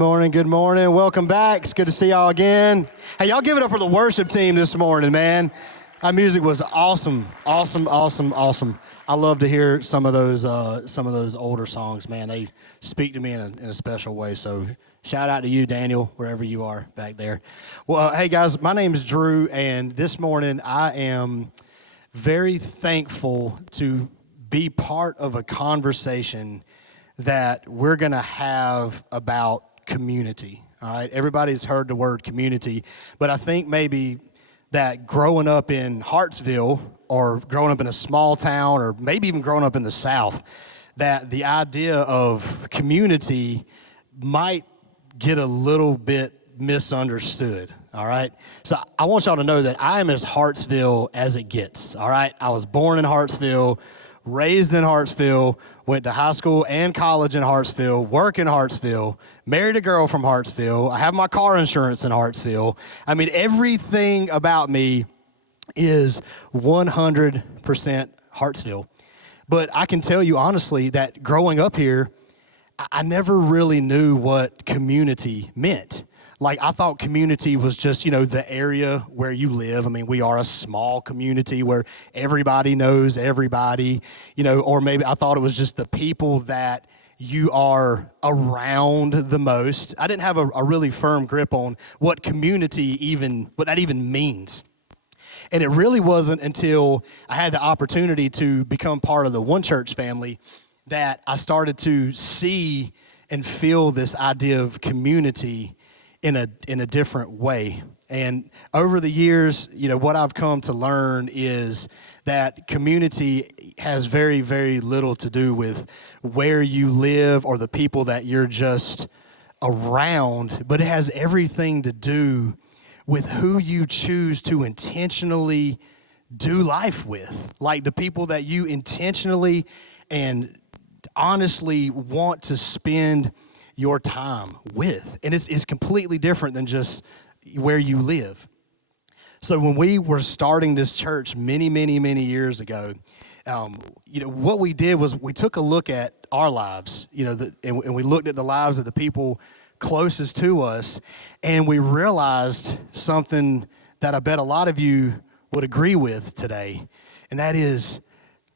morning, good morning. Welcome back. It's good to see y'all again. Hey, y'all give it up for the worship team this morning, man. That music was awesome. I love to hear some of those older songs, man. They speak to me in a special way. So shout out to you, Daniel, wherever you are back there. Well, hey guys, my name is Drew, and this morning I am very thankful to be part of a conversation that we're going to have about community. All right, everybody's heard the word community, but I think maybe that growing up in Hartsville or growing up in a small town or maybe even growing up in the South, that the idea of community might get a little bit misunderstood, all right? So I want y'all to know that I am as Hartsville as it gets, all right? I was born in Hartsville, raised in Hartsville, went to high school and college in Hartsville, work in Hartsville, married a girl from Hartsville. I have my car insurance in Hartsville. I mean, everything about me is 100% Hartsville. But I can tell you honestly that growing up here, I never really knew what community meant. Like, I thought community was just, the area where you live. I mean, we are a small community where everybody knows everybody, or maybe I thought it was just the people that you are around the most. I didn't have a really firm grip on what what that even means. And it really wasn't until I had the opportunity to become part of the One Church family that I started to see and feel this idea of community in a different way. And over the years, what I've come to learn is that community has very, very little to do with where you live or the people that you're just around, but it has everything to do with who you choose to intentionally do life with. Like the people that you intentionally and honestly want to spend your time with. And it's completely different than just where you live. So when we were starting this church many years ago, what we did was we took a look at our lives, and we looked at the lives of the people closest to us, and we realized something that I bet a lot of you would agree with today, and that is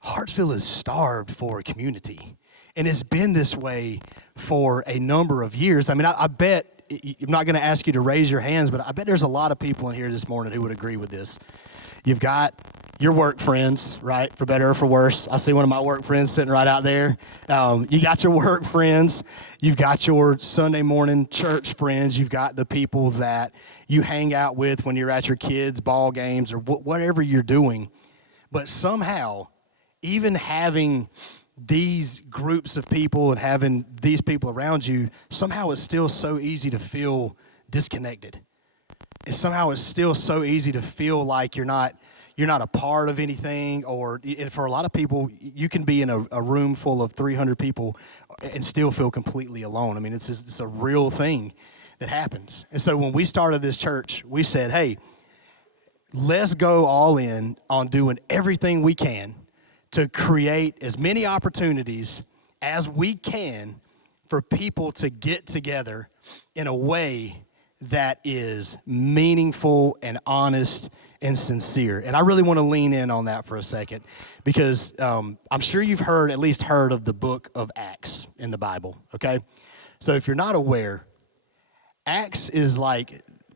Hartsville is starved for community. And it's been this way for a number of years. I mean, I bet, I'm not going to ask you to raise your hands, but I bet there's a lot of people in here this morning who would agree with this. You've got your work friends, right, for better or for worse. I see one of my work friends sitting right out there. You got your work friends. You've got your Sunday morning church friends. You've got the people that you hang out with when you're at your kids' ball games or whatever you're doing. But somehow, even having these groups of people and having these people around you, somehow it's still so easy to feel disconnected. And somehow it's still so easy to feel like you're not a part of anything, or for a lot of people, you can be in a room full of 300 people and still feel completely alone. I mean, it's a real thing that happens. And so when we started this church, we said, hey, let's go all in on doing everything we can to create as many opportunities as we can for people to get together in a way that is meaningful and honest and sincere. And I really want to lean in on that for a second because I'm sure you've at least heard of the book of Acts in the Bible, okay? So if you're not aware, Acts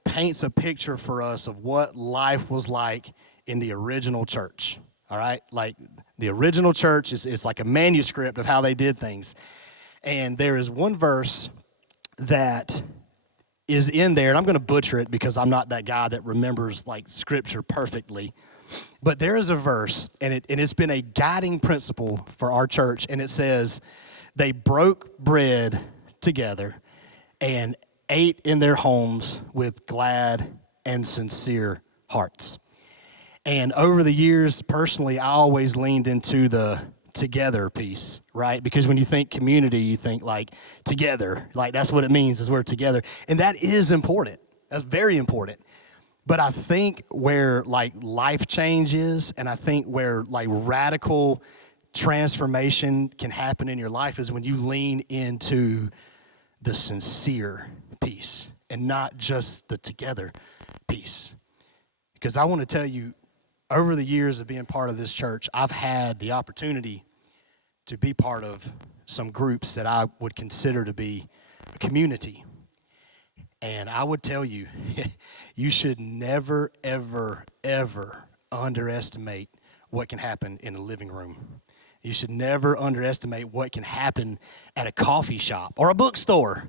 paints a picture for us of what life was like in the original church, all right? Like the original church is like a manuscript of how they did things. And there is one verse that is in there, and I'm going to butcher it because I'm not that guy that remembers scripture perfectly. But there is a verse, and it's been a guiding principle for our church, and it says, they broke bread together and ate in their homes with glad and sincere hearts. And over the years, personally, I always leaned into the together piece, right? Because when you think community, you think together, that's what it means is we're together. And that is important. That's very important. But I think where life change is, and I think where radical transformation can happen in your life is when you lean into the sincere piece and not just the together piece. Because I want to tell you, over the years of being part of this church, I've had the opportunity to be part of some groups that I would consider to be a community. And I would tell you, you should never, ever, ever underestimate what can happen in a living room. You should never underestimate what can happen at a coffee shop or a bookstore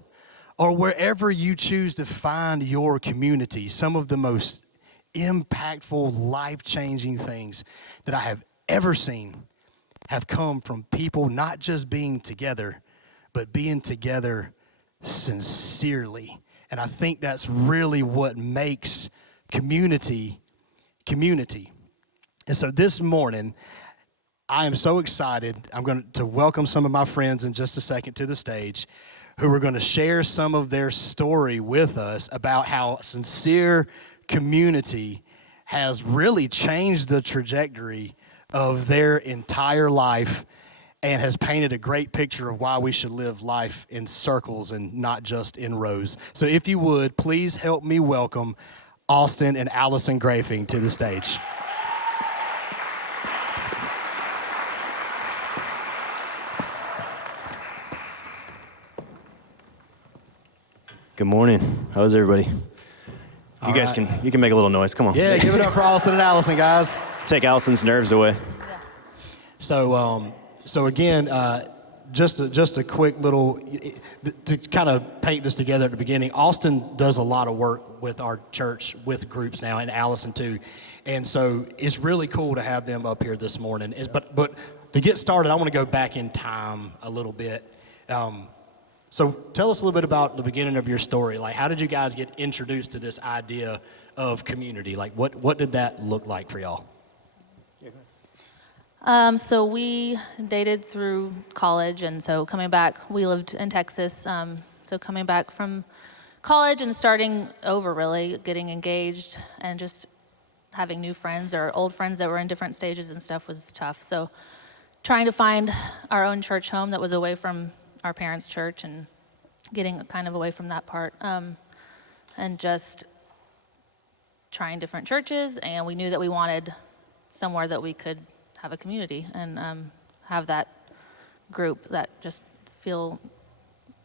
or wherever you choose to find your community. Some of the most impactful, life-changing things that I have ever seen have come from people not just being together, but being together sincerely. And I think that's really what makes community. And so this morning, I am so excited. I'm going to welcome some of my friends in just a second to the stage who are going to share some of their story with us about how sincere community has really changed the trajectory of their entire life and has painted a great picture of why we should live life in circles and not just in rows. So if you would, please help me welcome Austin and Allison Grafing to the stage. Good morning. How's everybody? You guys can make a little noise. Come on. Yeah, give it up for Austin and Allison, guys. Take Allison's nerves away. So again, just a quick little to kind of paint this together at the beginning. Austin does a lot of work with our church with groups now, and Allison too, and so it's really cool to have them up here this morning. But to get started, I want to go back in time a little bit. So tell us a little bit about the beginning of your story. Like, how did you guys get introduced to this idea of community? Like, what did that look like for y'all? So we dated through college, and so coming back, we lived in Texas. So coming back from college and starting over, really, getting engaged and just having new friends or old friends that were in different stages and stuff was tough. So trying to find our own church home that was away from our parents' church and getting kind of away from that part, and just trying different churches. And we knew that we wanted somewhere that we could have a community and have that group that just feel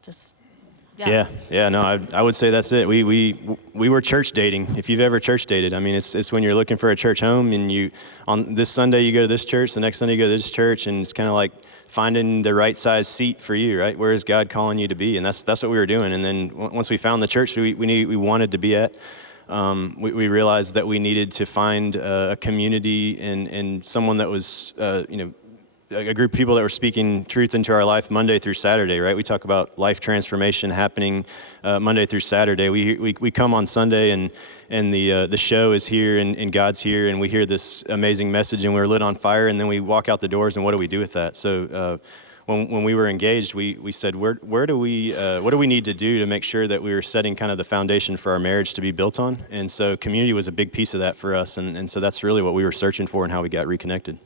just, yeah. Yeah, no, I would say that's it. We were church dating. If you've ever church dated, I mean, it's when you're looking for a church home and on this Sunday you go to this church, the next Sunday you go to this church, and it's kind of like finding the right size seat for you, right? Where is God calling you to be? And that's what we were doing. And then once we found the church we wanted to be at, we realized that we needed to find a community and someone that was, a group of people that were speaking truth into our life Monday through Saturday, right? We talk about life transformation happening Monday through Saturday. We come on Sunday and the show is here and God's here and we hear this amazing message and we're lit on fire, and then we walk out the doors and what do we do with that? So when we were engaged, we said, what do we need to do to make sure that we were setting kind of the foundation for our marriage to be built on? And so community was a big piece of that for us, and so that's really what we were searching for and how we got reconnected.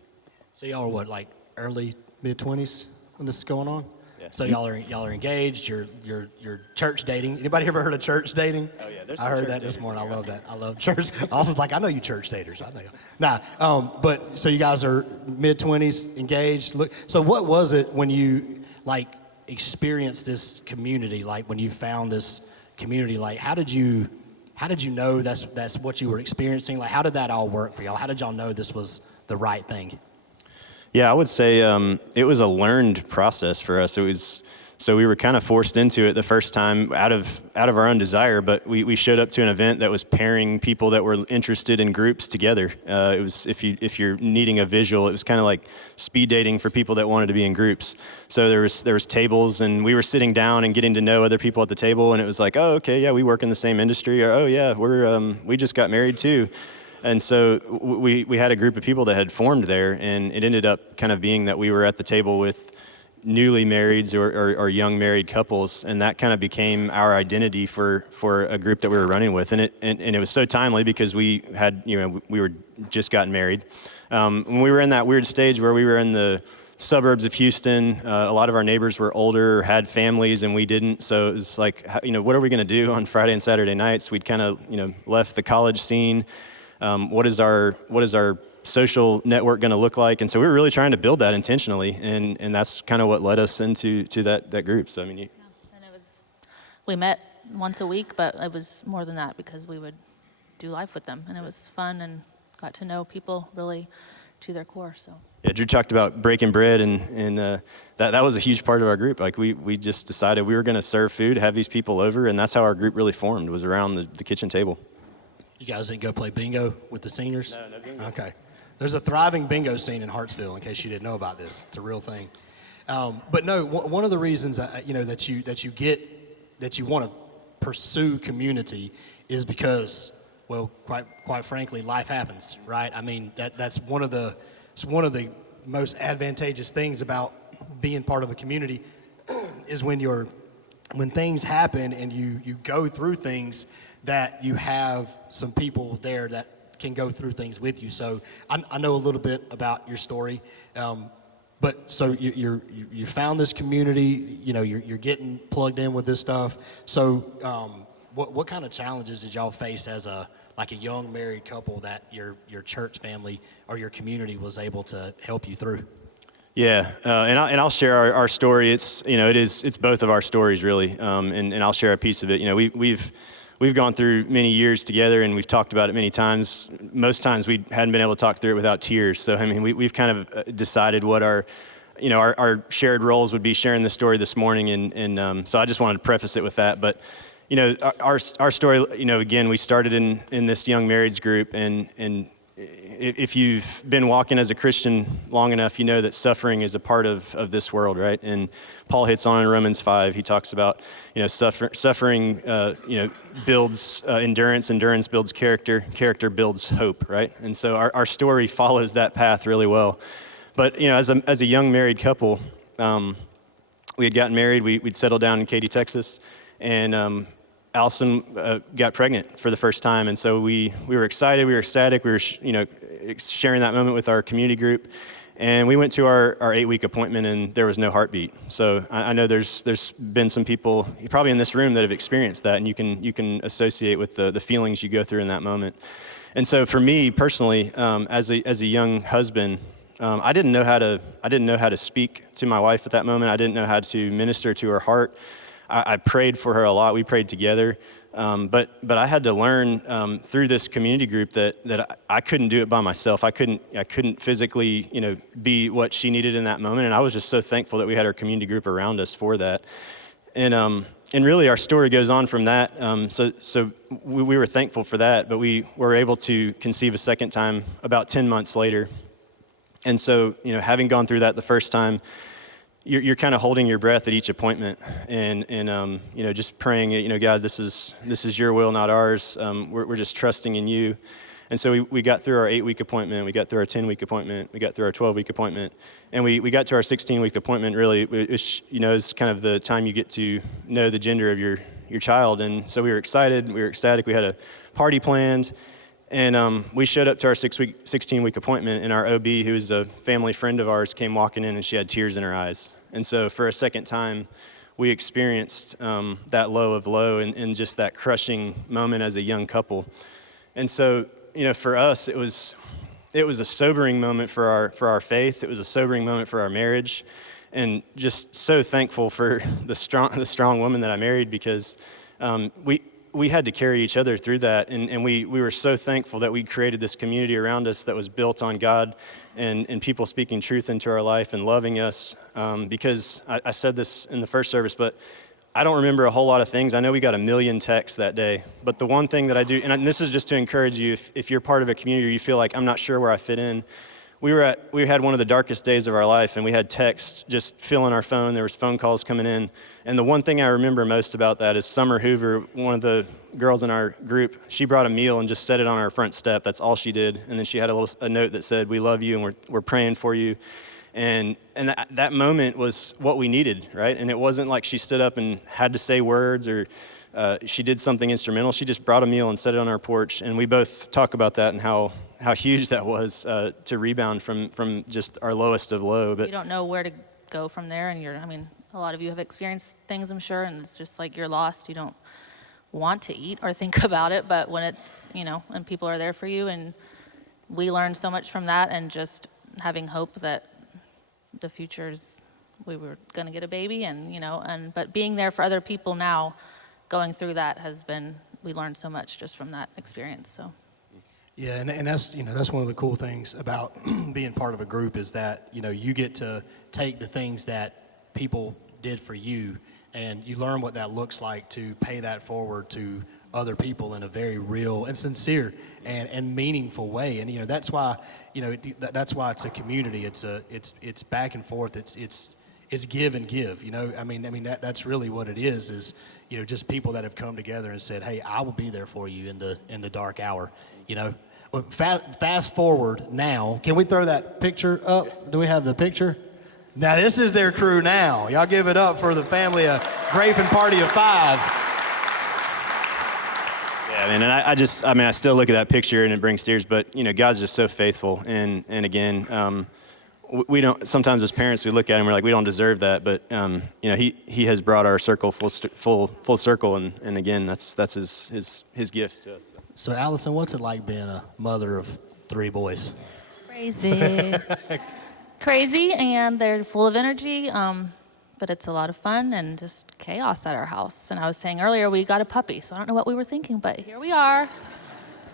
So y'all are what, like early mid-20s when this is going on? Yeah. So y'all are engaged. You're church dating. Anybody ever heard of church dating? Oh yeah, I heard that this morning. I love that. I love church. Austin's like, I know you church daters. I know you. But so you guys are mid-20s, engaged. Look, so what was it when you like experienced this community? Like when you found this community, like how did you know that's what you were experiencing? Like how did that all work for y'all? How did y'all know this was the right thing? Yeah, I would say it was a learned process for us. So we were kind of forced into it the first time out of our own desire, but we showed up to an event that was pairing people that were interested in groups together. It was, if you're needing a visual, it was kind of like speed dating for people that wanted to be in groups. So there was tables, and we were sitting down and getting to know other people at the table, and it was like, oh, okay, yeah, we work in the same industry, or oh yeah, we just got married too. And so we had a group of people that had formed there, and it ended up kind of being that we were at the table with newly marrieds or young married couples, and that kind of became our identity for a group that we were running with. And it was so timely because we were just gotten married. When we were in that weird stage where we were in the suburbs of Houston. A lot of our neighbors were older, had families, and we didn't. So it was like, what are we going to do on Friday and Saturday nights? We'd kind of, left the college scene. What is our social network going to look like? And so we were really trying to build that intentionally, and that's kind of what led us into that group. So I mean, And we met once a week, but it was more than that because we would do life with them, and it was fun and got to know people really to their core. So yeah, Drew talked about breaking bread, and that was a huge part of our group. Like we just decided we were going to serve food, have these people over, and that's how our group really formed, was around the kitchen table. You guys didn't go play bingo with the seniors? No bingo. Okay. There's a thriving bingo scene in Hartsville, in case you didn't know about this. It's a real thing. But no, one of the reasons that you want to pursue community is because, well, quite frankly, life happens, right? I mean, that's one of the most advantageous things about being part of a community is when things happen and you go through things, that you have some people there that can go through things with you. So I know a little bit about your story, but so you found this community. You're getting plugged in with this stuff. So what kind of challenges did y'all face as a young married couple that your church family or your community was able to help you through? Yeah, and I'll share our story. It's both of our stories really, and I'll share a piece of it. We've gone through many years together, and we've talked about it many times. Most times we hadn't been able to talk through it without tears. So I mean, we've kind of decided what our shared roles would be sharing the story this morning, and so I just wanted to preface it with that. But our story, again, we started in this young marrieds group, and if you've been walking as a Christian long enough, you know that suffering is a part of this world, right? And Paul hits on in Romans 5. He talks about, suffering, builds endurance. Endurance builds character. Character builds hope, right? And so our story follows that path really well. But as a young married couple, we had gotten married. We'd settled down in Katy, Texas, and Allison got pregnant for the first time, and so we were excited, we were ecstatic, we were sharing that moment with our community group, and we went to our 8-week appointment, and there was no heartbeat. So I know there's been some people probably in this room that have experienced that, and you can associate with the feelings you go through in that moment. And so for me personally, as a young husband, I didn't know how to speak to my wife at that moment. I didn't know how to minister to her heart. I prayed for her a lot. We prayed together, but I had to learn through this community group that I couldn't do it by myself. I couldn't physically, be what she needed in that moment. And I was just so thankful that we had our community group around us for that. And really, our story goes on from that. So we were thankful for that, but we were able to conceive a second time about 10 months later. And so, having gone through that the first time, you're kind of holding your breath at each appointment, and just praying, God, this is your will, not ours. We're just trusting in you. And so we got through our 8-week appointment, we got through our 10-week appointment, we got through our 12-week appointment, and we got to our 16-week appointment. Really, is kind of the time you get to know the gender of your child. And so we were excited, we were ecstatic. We had a party planned. And we showed up to our 16-week appointment, and our OB, who is a family friend of ours, came walking in, and she had tears in her eyes. And so for a second time, we experienced that low of low and just that crushing moment as a young couple. And so, for us, it was a sobering moment for our faith. It was a sobering moment for our marriage, and just so thankful for the strong woman that I married, because we had to carry each other through that, and we were so thankful that we created this community around us that was built on God and people speaking truth into our life and loving us, because I said this in the first service, but I don't remember a whole lot of things. I know we got 1 million texts that day, but the one thing that I do, and this is just to encourage you, if you're part of a community or you feel like I'm not sure where I fit in, we had one of the darkest days of our life, and we had texts just filling our phone. There was phone calls coming in. And the one thing I remember most about that is Summer Hoover, one of the girls in our group, she brought a meal and just set it on our front step. That's all she did. And then she had a note that said, "We love you and we're praying for you." And that moment was what we needed, right? And it wasn't like she stood up and had to say words or she did something instrumental. She just brought a meal and set it on our porch, and we both talk about that and how huge that was to rebound from just our lowest of low. But You don't know where to go from there, and I mean, a lot of you have experienced things, I'm sure, and it's just like you're lost. You don't want to eat or think about it, but when it's, and people are there for you, and we learned so much from that, and just having hope that the future's, we were going to get a baby, but being there for other people now, going through that we learned so much just from that experience, so. Yeah, and that's one of the cool things about being part of a group is that, you get to take the things that people did for you, and you learn what that looks like to pay that forward to other people in a very real and sincere and meaningful way. And that's why that's why it's a community. It's back and forth. It's give and give. That's really what it is just people that have come together and said, hey, I will be there for you in the dark hour. But fast forward now. Can we throw that picture up? Do we have the picture? Now this is their crew now. Y'all give it up for the family of Grafe and Party of 5. Yeah, man, and I still look at that picture and it brings tears, but, God's just so faithful. And again, we don't, sometimes as parents, we look at him, we're like, we don't deserve that. But, he has brought our circle full circle. And again, that's his gifts to us. So Allison, what's it like being a mother of 3 boys? Crazy. Crazy, and they're full of energy, but it's a lot of fun and just chaos at our house. And I was saying earlier, we got a puppy, so I don't know what we were thinking, but here we are.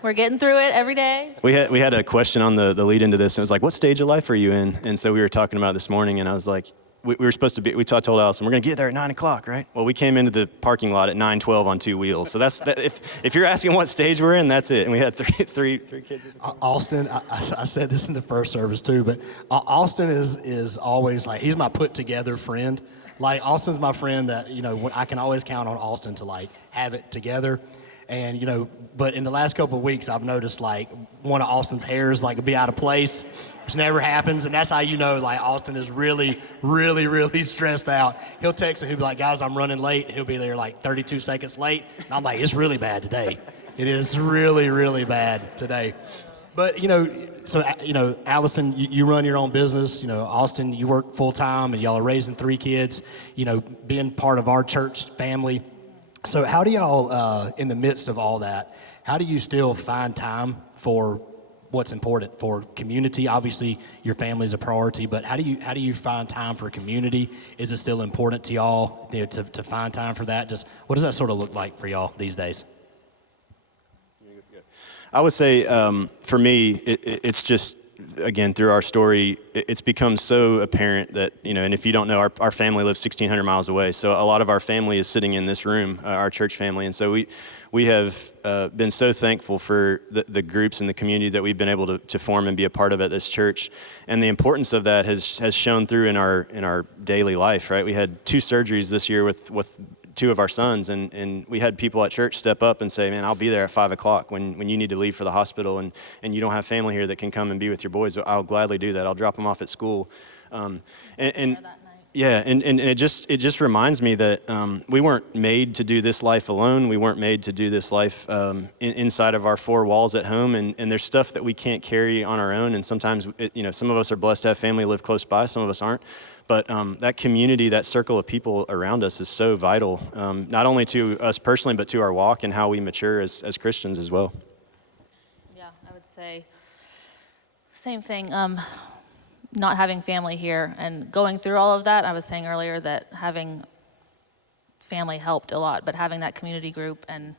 We're getting through it every day. We had a question on the lead into this, and it was like, what stage of life are you in? And so we were talking about it this morning, and I was like, we were supposed to be, told Allison, we're going to get there at 9 o'clock, right? Well, we came into the parking lot at 9:12 on 2 wheels. So if you're asking what stage we're in, that's it. And we had three kids. Austin, I said this in the first service too, but Austin is always like, he's my put together friend. Like Austin's my friend that, I can always count on Austin to like have it together. And, but in the last couple of weeks, I've noticed like one of Austin's hairs like be out of place, which never happens. And that's how like Austin is really, really, really stressed out. He'll text and he'll be like, guys, I'm running late. He'll be there like 32 seconds late. And I'm like, it's really bad today. It is really, really bad today. But, Allison, you run your own business. Austin, you work full time and y'all are raising 3 kids, being part of our church family. So how do y'all, in the midst of all that, how do you still find time for what's important for community? Obviously, your family is a priority, but how do you find time for community? Is it still important to y'all to find time for that? Just what does that sort of look like for y'all these days? I would say for me, it's just, again, through our story, it's become so apparent that, and if you don't know, our family lives 1,600 miles away. So a lot of our family is sitting in this room, our church family. And so we have been so thankful for the groups and the community that we've been able to form and be a part of at this church. And the importance of that has shown through in our daily life, right? We had 2 surgeries this year with 2 of our sons, and we had people at church step up and say, man, I'll be there at 5 o'clock when you need to leave for the hospital and you don't have family here that can come and be with your boys. I'll gladly do that. I'll drop them off at school. Yeah, and it just reminds me that we weren't made to do this life alone. We weren't made to do this life inside of our 4 walls at home, and there's stuff that we can't carry on our own, and sometimes, some of us are blessed to have family live close by, some of us aren't. But that community, that circle of people around us is so vital, not only to us personally, but to our walk and how we mature as Christians as well. Yeah, I would say same thing. Not having family here and going through all of that, I was saying earlier that having family helped a lot, but having that community group and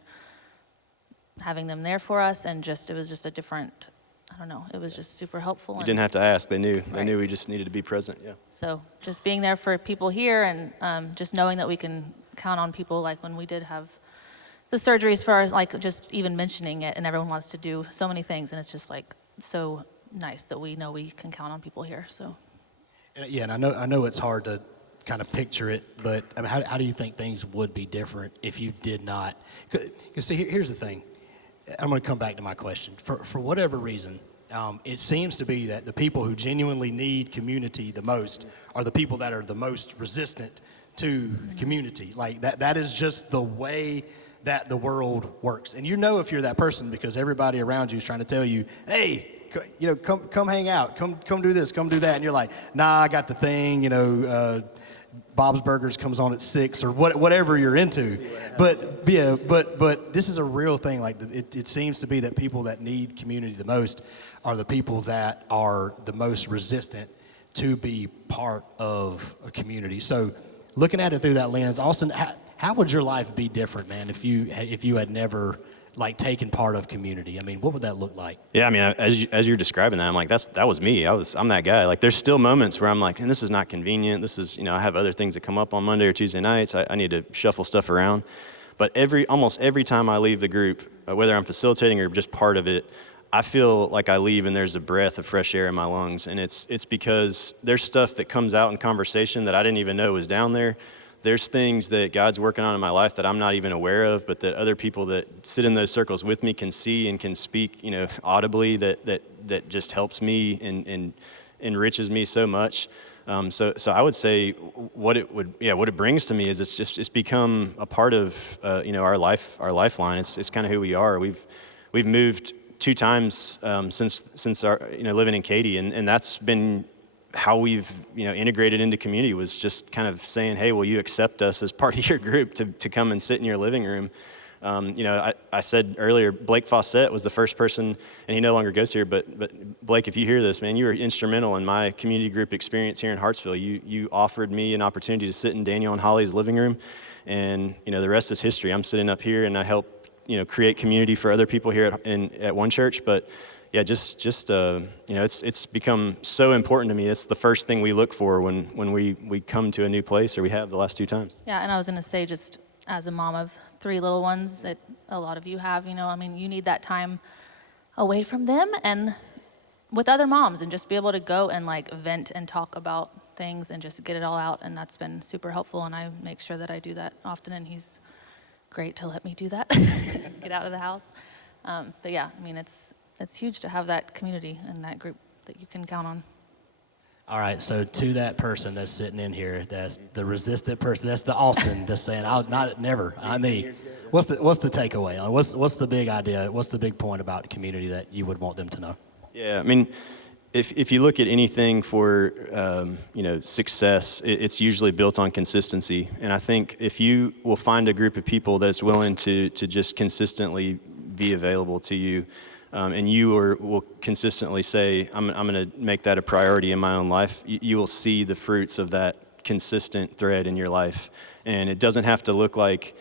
having them there for us, and it was just a different, I don't know, it was just super helpful. You didn't have to ask, they knew. They Right. knew we just needed to be present, yeah. So just being there for people here and just knowing that we can count on people, like when we did have the surgeries for us, like just even mentioning it, and everyone wants to do so many things, and it's just like so nice that we know we can count on people here. So Yeah, and I know it's hard to kind of picture it, but I mean, how do you think things would be different if you did not? Because see, here's the thing. I'm going to come back to my question. For whatever reason, it seems to be that the people who genuinely need community the most are the people that are the most resistant to community. Like that is just the way that the world works. And you know if you're that person because everybody around you is trying to tell you, hey, come hang out, come do this, come do that. And you're like, nah, I got the thing, Bob's Burgers comes on at 6 or whatever you're into. But this is a real thing. Like it seems to be that people that need community the most are the people that are the most resistant to be part of a community. So looking at it through that lens, Austin, how would your life be different, man, if you had never like taken part of community? I mean, what would that look like? Yeah, I mean, as you're describing that, I'm like, that was me. I'm that guy. Like, there's still moments where I'm like, and this is not convenient. This is, I have other things that come up on Monday or Tuesday nights. I need to shuffle stuff around. But almost every time I leave the group, whether I'm facilitating or just part of it, I feel like I leave and there's a breath of fresh air in my lungs. And it's because there's stuff that comes out in conversation that I didn't even know was down there. There's things that God's working on in my life that I'm not even aware of, but that other people that sit in those circles with me can see and can speak, audibly that just helps me and enriches me so much. So I would say what it brings to me is it's become a part of our lifeline. It's kind of who we are. We've moved 2 times since our living in Katy, and that's been how we've integrated into community, was just kind of saying, hey, will you accept us as part of your group to come and sit in your living room? I said earlier, Blake Fawcett was the first person, and he no longer goes here, but Blake, if you hear this, man, you were instrumental in my community group experience here in Hartsville. You offered me an opportunity to sit in Daniel and Holly's living room, and the rest is history. I'm sitting up here and I help create community for other people here at one church, but yeah, it's become so important to me. It's the first thing we look for when we come to a new place, or we have the last 2 times. Yeah, and I was going to say, just as a mom of 3 little ones that a lot of you have, you need that time away from them and with other moms, and just be able to go and like vent and talk about things and just get it all out. And that's been super helpful, and I make sure that I do that often, and he's great to let me do that, get out of the house. But yeah, it's huge to have that community and that group that you can count on. All right, so to that person that's sitting in here, that's the resistant person, that's the Austin that's saying, not me. What's the takeaway? What's the big idea? What's the big point about community that you would want them to know? Yeah, if you look at anything for success, it's usually built on consistency. And I think if you will find a group of people that's willing to just consistently be available to you, and you will consistently say, I'm going to make that a priority in my own life, you will see the fruits of that consistent thread in your life. And it doesn't have to look like,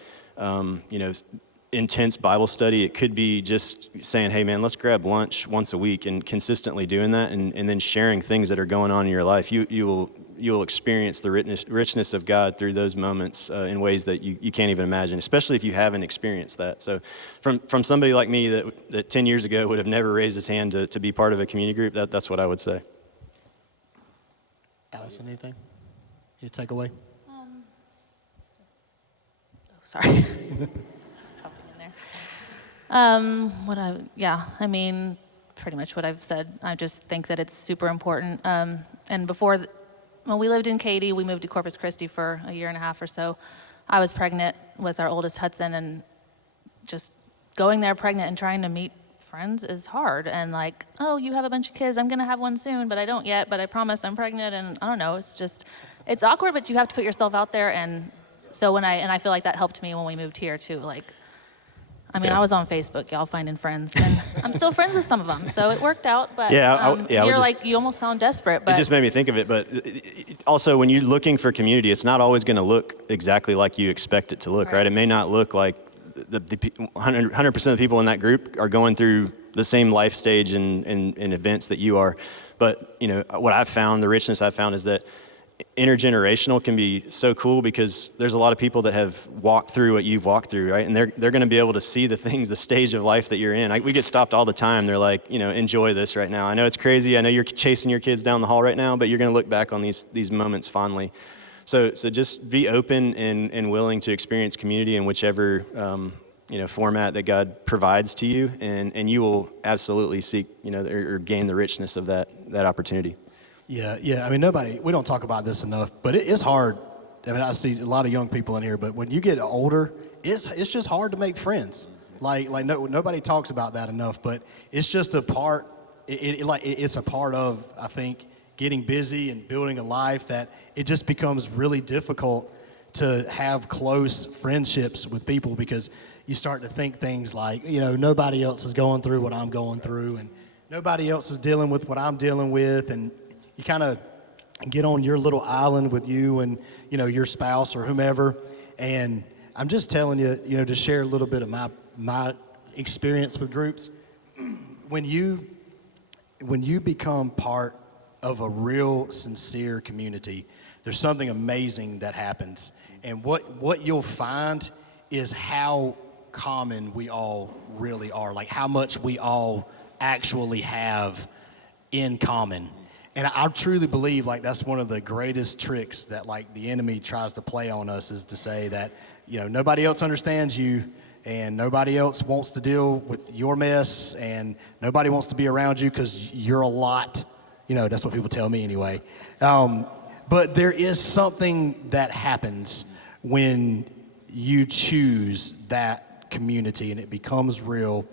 intense Bible study. It could be just saying, hey man, let's grab lunch once a week, and consistently doing that, and then sharing things that are going on in your life. You will experience the richness of God through those moments in ways that you can't even imagine, especially if you haven't experienced that. So from somebody like me that 10 years ago would have never raised his hand to be part of a community group, that's what I would say. Allison, anything you take away? Sorry. Helping in there. Pretty much what I've said. I just think that it's super important. And before, when we lived in Katy, we moved to Corpus Christi for a year and a half or so. I was pregnant with our oldest Hudson, and just going there pregnant and trying to meet friends is hard. And like, oh, you have a bunch of kids. I'm going to have one soon, but I don't yet. But I promise I'm pregnant. And I don't know. It's awkward, but you have to put yourself out there. And so I feel like that helped me when we moved here too. I was on Facebook, y'all, finding friends, and I'm still friends with some of them, so it worked out. But you almost sound desperate. But it just made me think of it. But also, when you're looking for community, it's not always going to look exactly like you expect it to look, right? It may not look like the 100% of the people in that group are going through the same life stage and events that you are. But what I've found, the richness I've found, is that intergenerational can be so cool, because there's a lot of people that have walked through what you've walked through, right? And they're going to be able to see the stage of life that you're in. We get stopped all the time. They're like, enjoy this right now. I know it's crazy. I know you're chasing your kids down the hall right now, but you're going to look back on these moments fondly. So just be open and willing to experience community in whichever format that God provides to you, and you will absolutely seek or gain the richness of that opportunity. Yeah. We don't talk about this enough, but it's hard. I see a lot of young people in here, but when you get older, it's just hard to make friends. Nobody talks about that enough, but it's just a part. It's a part of, I think, getting busy and building a life, that it just becomes really difficult to have close friendships with people, because you start to think things like, nobody else is going through what I'm going through, and nobody else is dealing with what I'm dealing with, and you kind of get on your little island with you and, your spouse or whomever. And I'm just telling you, to share a little bit of my experience with groups. When you become part of a real sincere community, there's something amazing that happens. And what you'll find is how common we all really are, like how much we all actually have in common. And I truly believe like that's one of the greatest tricks that like the enemy tries to play on us, is to say that, nobody else understands you, and nobody else wants to deal with your mess, and nobody wants to be around you because you're a lot. That's what people tell me anyway. But there is something that happens when you choose that community, and it becomes real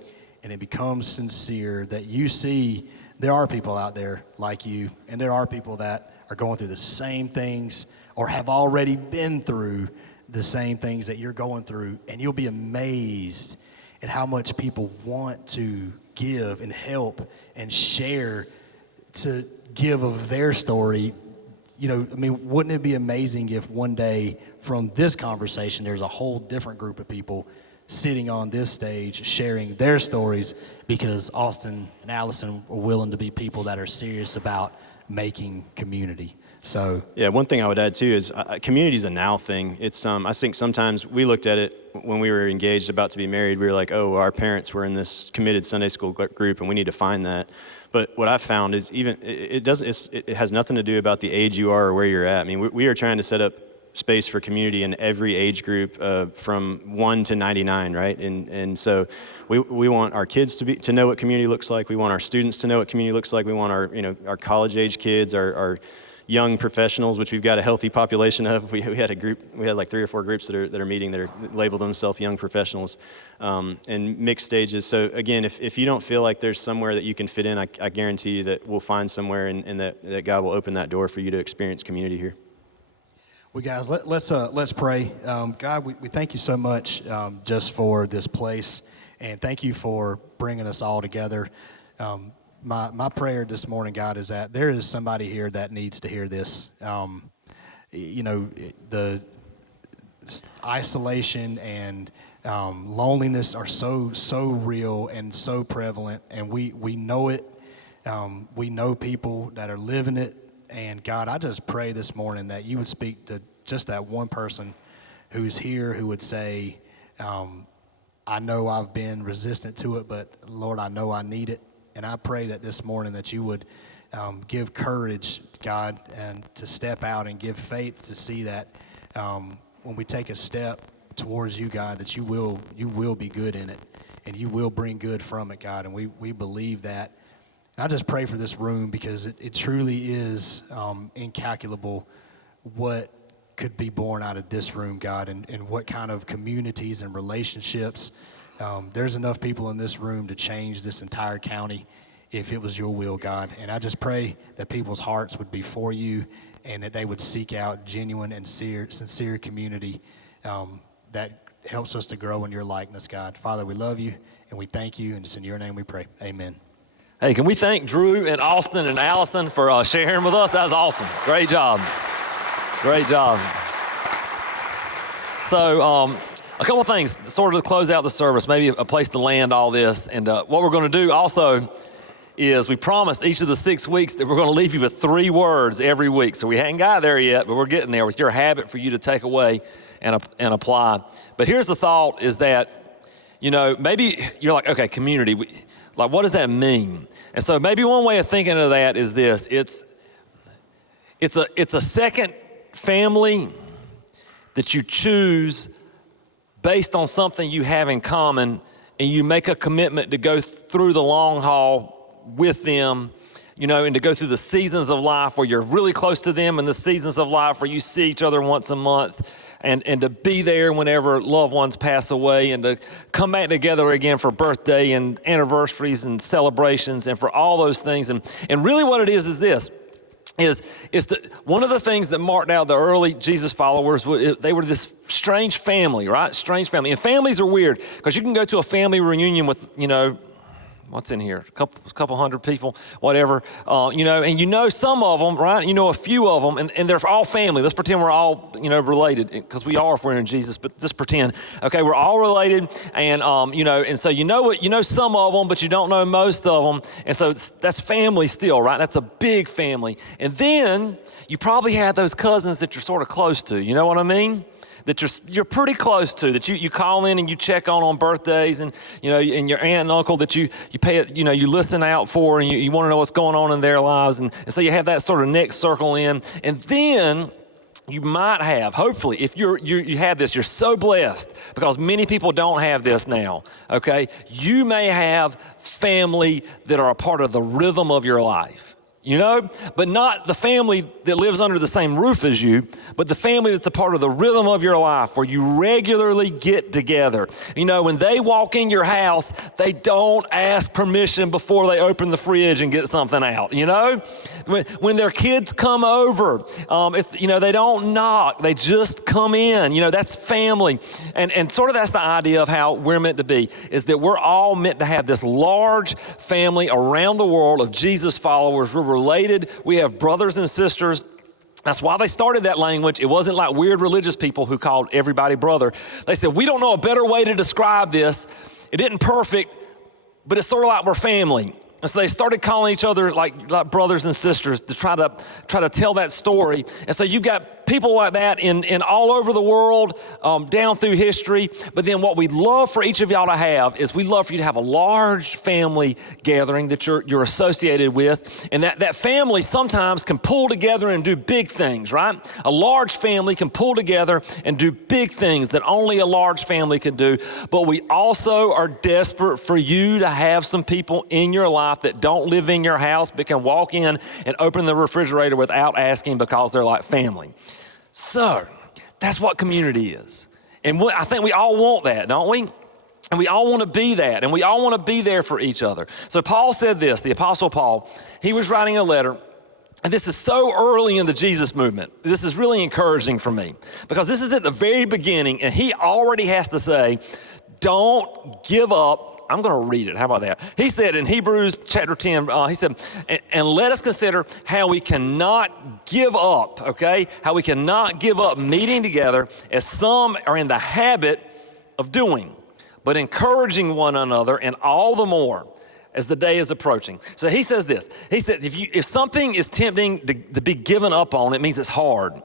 and it becomes sincere, that you see there are people out there like you, and there are people that are going through the same things or have already been through the same things that you're going through, and you'll be amazed at how much people want to give and help and share, to give of their story. Wouldn't it be amazing if one day from this conversation there's a whole different group of people sitting on this stage sharing their stories, because Austin and Allison are willing to be people that are serious about making community. So yeah, one thing I would add too is community is a now thing. It's I think sometimes we looked at it when we were engaged, about to be married. We were like, oh, our parents were in this committed Sunday school group, and we need to find that. But what I've found is it has nothing to do about the age you are or where you're at. I mean, we are trying to set up space for community in every age group, from 1 to 99, right? And so we want our kids to know what community looks like. We want our students to know what community looks like. We want our college age kids, our young professionals, which we've got a healthy population of. We had like 3 or 4 groups that are meeting that are label themselves young professionals, and mixed stages. So again, if you don't feel like there's somewhere that you can fit in, I guarantee you that we'll find somewhere, and that God will open that door for you to experience community here. Well, guys, let's pray. God, we thank you so much just for this place, and thank you for bringing us all together. My prayer this morning, God, is that there is somebody here that needs to hear this. The isolation and loneliness are so real and so prevalent, and we know it. We know people that are living it. And God, I just pray this morning that you would speak to just that one person who's here who would say, I know I've been resistant to it, but Lord, I know I need it. And I pray that this morning that you would give courage, God, and to step out, and give faith to see that when we take a step towards you, God, that you will be good in it, and you will bring good from it, God. And we believe that. And I just pray for this room, because it truly is incalculable what could be born out of this room, God, and what kind of communities and relationships. There's enough people in this room to change this entire county if it was your will, God. And I just pray that people's hearts would be for you, and that they would seek out genuine and sincere community that helps us to grow in your likeness, God. Father, we love you, and we thank you, and it's in your name we pray. Amen. Hey, can we thank Drew and Austin and Allison for sharing with us? That was awesome. Great job. Great job. So a couple of things sort of to close out the service, maybe a place to land all this. And what we're going to do also is we promised each of the 6 weeks that we're going to leave you with 3 words every week. So we hadn't got there yet, but we're getting there with your habit for you to take away and apply. But here's the thought is that, maybe you're like, okay, community, like what does that mean? And so maybe one way of thinking of that is this. It's a second family that you choose based on something you have in common, and you make a commitment to go through the long haul with them, and to go through the seasons of life where you're really close to them, and the seasons of life where you see each other once a month, and to be there whenever loved ones pass away, and to come back together again for birthday and anniversaries and celebrations and for all those things. And really what it is this. One of the things that marked out the early Jesus followers, they were this strange family, right? Strange family. And families are weird because you can go to a family reunion with, what's in here? A couple hundred people, whatever, and some of them, right? A few of them, and they're all family. Let's pretend we're all, related, because we are if we're in Jesus, but just pretend, okay, we're all related, and, and so some of them, but you don't know most of them, and so that's family still, right? That's a big family. And then you probably have those cousins that you're sort of close to, you know what I mean? That you're pretty close to, that you call in and you check on birthdays, and and your aunt and uncle that you pay it, you listen out for, and you want to know what's going on in their lives, and so you have that sort of next circle in. And then you might have, hopefully, if you have this, you're so blessed, because many people don't have this now, okay? You may have family that are a part of the rhythm of your life. But not the family that lives under the same roof as you, but the family that's a part of the rhythm of your life, where you regularly get together. When they walk in your house, they don't ask permission before they open the fridge and get something out. When their kids come over, if they don't knock, they just come in. That's family, and sort of that's the idea of how we're meant to be, is that we're all meant to have this large family around the world of Jesus followers. We're related. We have brothers and sisters. That's why they started that language. It wasn't like weird religious people who called everybody brother. They said, we don't know a better way to describe this. It isn't perfect, but it's sort of like we're family. And so they started calling each other like brothers and sisters to try to tell that story. And so you've got people like that in all over the world, down through history. But then what we'd love for each of y'all to have is, we'd love for you to have a large family gathering that you're associated with. And that family sometimes can pull together and do big things, right? A large family can pull together and do big things that only a large family can do. But we also are desperate for you to have some people in your life that don't live in your house, but can walk in and open the refrigerator without asking, because they're like family. So that's what community is. And I think we all want that, don't we? And we all want to be that, and we all want to be there for each other. So Paul said this, the Apostle Paul, he was writing a letter, and this is so early in the Jesus movement. This is really encouraging for me, because this is at the very beginning, and he already has to say, don't give up. I'm going to read it. How about that? He said in Hebrews chapter 10, he said, and let us consider how we cannot give up, okay? How we cannot give up meeting together, as some are in the habit of doing, but encouraging one another, and all the more as the day is approaching. So he says this. He says, if something is tempting to be given up on, it means it's hard.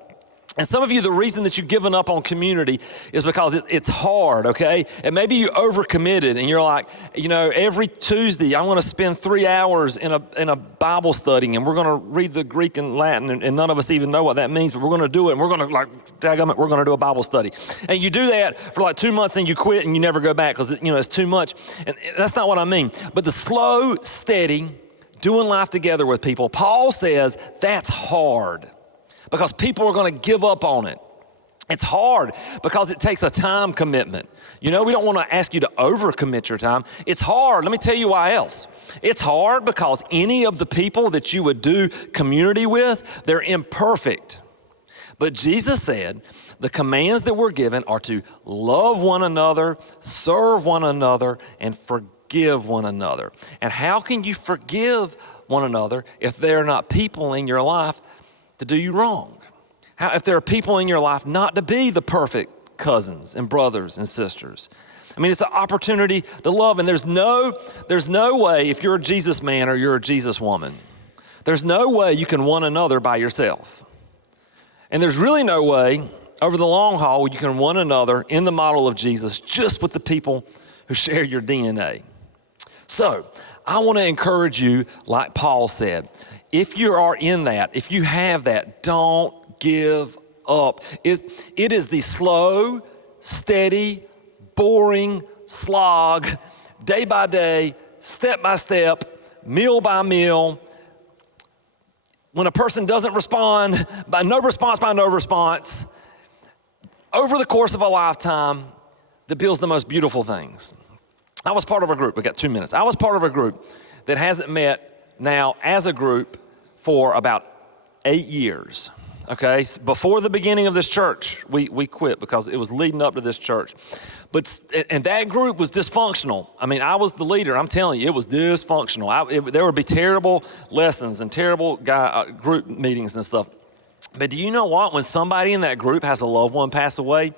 And some of you, the reason that you've given up on community is because it's hard, okay? And maybe you overcommitted, and you're like, every Tuesday I'm going to spend 3 hours in a Bible study, and we're going to read the Greek and Latin, and none of us even know what that means, but we're going to do it, and we're going to we're going to do a Bible study. And you do that for like 2 months, and you quit, and you never go back because it's too much. And that's not what I mean. But the slow, steady, doing life together with people, Paul says that's hard, because people are going to give up on it. It's hard because it takes a time commitment. We don't want to ask you to overcommit your time. It's hard. Let me tell you why else. It's hard because any of the people that you would do community with, they're imperfect. But Jesus said the commands that we're given are to love one another, serve one another, and forgive one another. And how can you forgive one another if there are not people in your life to do you wrong? If there are people in your life not to be the perfect cousins and brothers and sisters? I mean, it's an opportunity to love, and there's no way, if you're a Jesus man or you're a Jesus woman, there's no way you can one another by yourself. And there's really no way over the long haul you can one another in the model of Jesus just with the people who share your DNA. So I want to encourage you, like Paul said, if you are in that, if you have that, don't give up. It is the slow, steady, boring slog, day by day, step by step, meal by meal. When a person doesn't respond, by no response, over the course of a lifetime that builds the most beautiful things. I was part of a group, we got 2 minutes. I was part of a group that hasn't met now as a group for about 8 years. Okay, before the beginning of this church, we quit because it was leading up to this church. And that group was dysfunctional. I mean, I was the leader. I'm telling you, it was dysfunctional. There would be terrible lessons and terrible group meetings and stuff. But do you know what? When somebody in that group has a loved one pass away,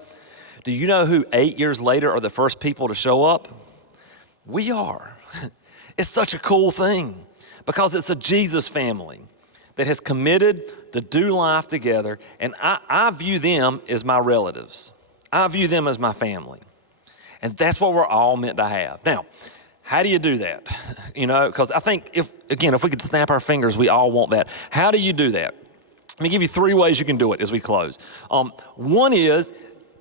do you know who 8 years later are the first people to show up? We are. It's such a cool thing because it's a Jesus family that has committed to do life together, and I view them as my relatives. I view them as my family. And that's what we're all meant to have. Now, how do you do that? You know, because I think if we could snap our fingers, we all want that. How do you do that? Let me give you 3 ways you can do it as we close. One is,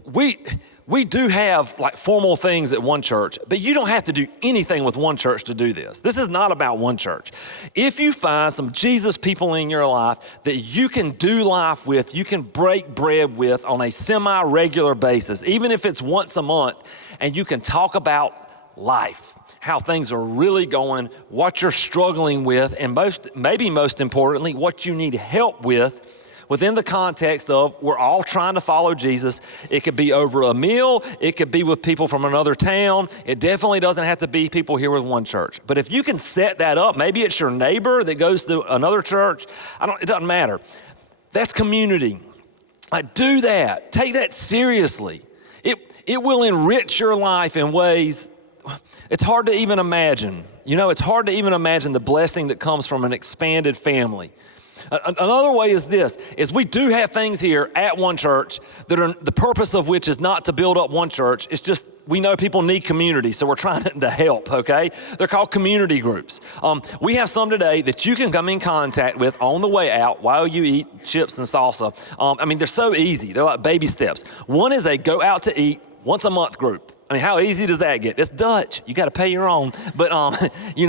we do have like formal things at one church, but you don't have to do anything with one church to do this. This is not about one church. If you find some Jesus people in your life that you can do life with, you can break bread with on a semi-regular basis, even if it's once a month, and you can talk about life, how things are really going, what you're struggling with, and maybe most importantly, what you need help with within the context of we're all trying to follow Jesus. It could be over a meal. It could be with people from another town. It definitely doesn't have to be people here with one church. But if you can set that up, maybe it's your neighbor that goes to another church. It doesn't matter. That's community. Do that. Take that seriously. It will enrich your life in ways it's hard to even imagine. You know, it's hard to even imagine the blessing that comes from an expanded family. Another way is this, is we do have things here at one church that are the purpose of which is not to build up one church. It's just we know people need community, so we're trying to help, okay? They're called community groups. We have some today that you can come in contact with on the way out while you eat chips and salsa. They're so easy. They're like baby steps. One is a go out to eat once a month group. I mean, how easy does that get? It's Dutch. You got to pay your own. But, you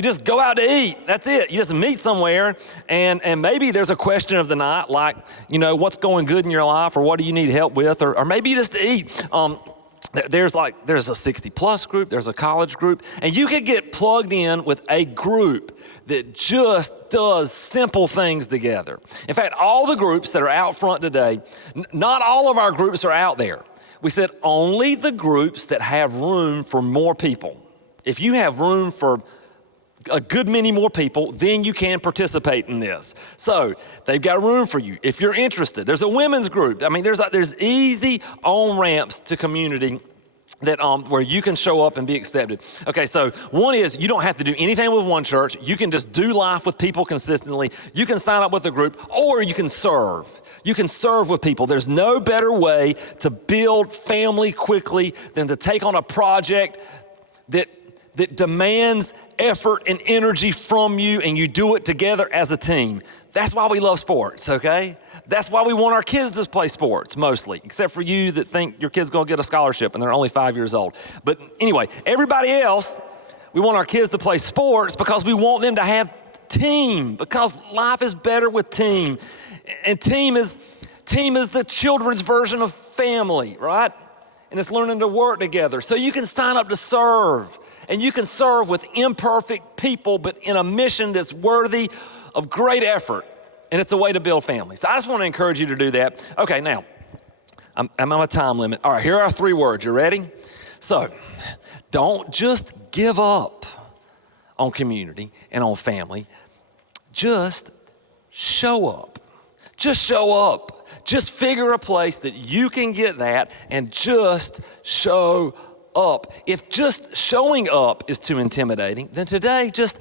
just go out to eat. That's it. You just meet somewhere, and maybe there's a question of the night, like, what's going good in your life, or what do you need help with, or maybe you just eat. There's a 60-plus group. There's a college group. And you could get plugged in with a group that just does simple things together. In fact, all the groups that are out front today, not all of our groups are out there. We said only the groups that have room for more people. If you have room for a good many more people, then you can participate in this. So they've got room for you if you're interested. There's a women's group. I mean, there's easy on-ramps to community that where you can show up and be accepted. Okay, so one is you don't have to do anything with one church. You can just do life with people consistently. You can sign up with a group, or you can serve. You can serve with people. There's no better way to build family quickly than to take on a project that demands effort and energy from you, and you do it together as a team. That's why we love sports, okay? That's why we want our kids to play sports, mostly, except for you that think your kid's gonna get a scholarship and they're only 5 years old. But anyway, everybody else, we want our kids to play sports because we want them to have team, because life is better with team. And team is the children's version of family, right? And it's learning to work together. So you can sign up to serve, and you can serve with imperfect people, but in a mission that's worthy of great effort. And it's a way to build families. So I just want to encourage you to do that. Okay, now, I'm on a time limit. All right, here are 3 words. You ready? So, don't just give up on community and on family. Just show up. Just show up. Just figure a place that you can get that and just show up. If just showing up is too intimidating, then today just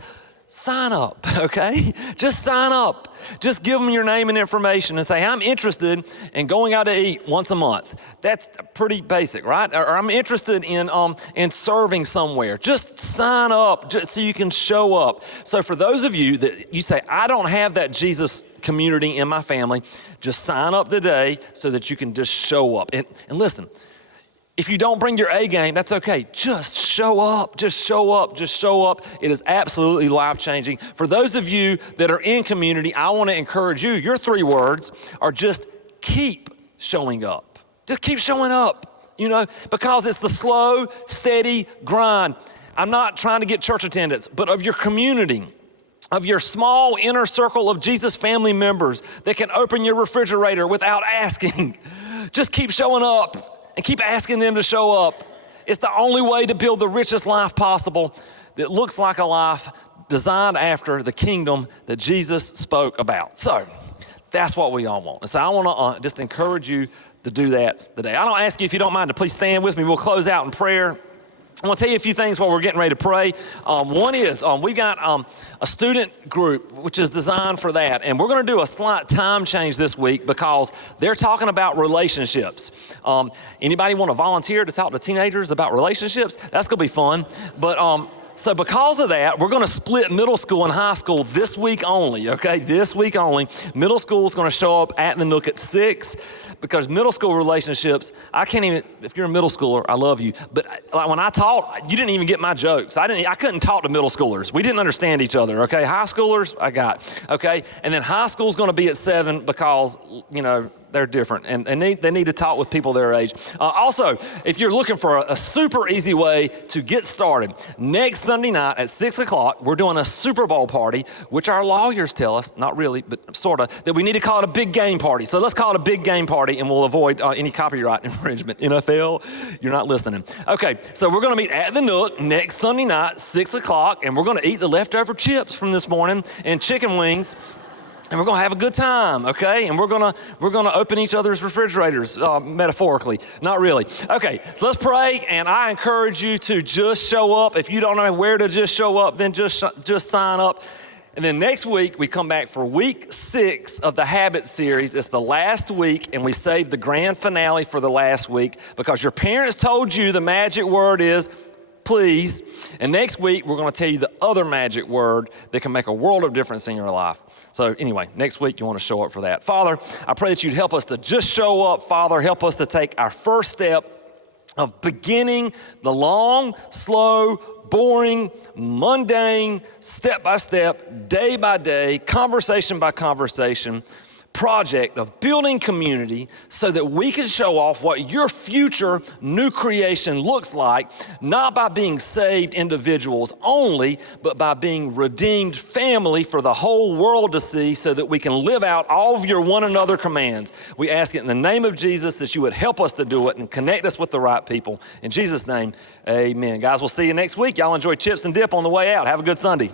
sign up, okay? Just sign up. Just give them your name and information and say, I'm interested in going out to eat once a month. That's pretty basic, right? Or I'm interested in serving somewhere. Just sign up just so you can show up. So for those of you that you say, I don't have that Jesus community in my family, just sign up today so that you can just show up. And listen, if you don't bring your A game, that's okay. Just show up, just show up, just show up. It is absolutely life-changing. For those of you that are in community, I want to encourage you. Your 3 words are just keep showing up. Just keep showing up, because it's the slow, steady grind. I'm not trying to get church attendance, but of your community, of your small inner circle of Jesus family members that can open your refrigerator without asking. Just keep showing up and keep asking them to show up. It's the only way to build the richest life possible that looks like a life designed after the kingdom that Jesus spoke about. So that's what we all want. And so I want to just encourage you to do that today. I don't ask you if you don't mind to please stand with me. We'll close out in prayer. I want to tell you a few things while we're getting ready to pray. One is we've got a student group which is designed for that. And we're going to do a slight time change this week because they're talking about relationships. Anybody want to volunteer to talk to teenagers about relationships? That's going to be fun. But so because of that, we're going to split middle school and high school this week only, okay? This week only. Middle school is going to show up at the Nook at 6 because middle school relationships, I can't even, if you're a middle schooler, I love you. But like when I taught, you didn't even get my jokes. I couldn't talk to middle schoolers. We didn't understand each other, okay? High schoolers, I got, okay? And then high school's going to be at 7 because, they're different, and they need to talk with people their age. Also, if you're looking for a super easy way to get started, next Sunday night at 6 o'clock, we're doing a Super Bowl party, which our lawyers tell us, not really, but sort of, that we need to call it a big game party. So let's call it a big game party, and we'll avoid any copyright infringement. NFL, you're not listening. Okay, so we're going to meet at the Nook next Sunday night, 6 o'clock, and we're going to eat the leftover chips from this morning and chicken wings. And we're going to have a good time, okay? And we're going to open each other's refrigerators, metaphorically. Not really. Okay, so let's pray, and I encourage you to just show up. If you don't know where to just show up, then just sign up. And then next week, we come back for week 6 of the Habit series. It's the last week, and we saved the grand finale for the last week because your parents told you the magic word is please. And next week, we're going to tell you the other magic word that can make a world of difference in your life. So anyway, next week, you want to show up for that. Father, I pray that you'd help us to just show up. Father, help us to take our first step of beginning the long, slow, boring, mundane, step by step, day by day, conversation by conversation project of building community so that we can show off what your future new creation looks like, not by being saved individuals only, but by being redeemed family for the whole world to see so that we can live out all of your one another commands. We ask it in the name of Jesus that you would help us to do it and connect us with the right people. In Jesus' name, amen. Guys, we'll see you next week. Y'all enjoy chips and dip on the way out. Have a good Sunday.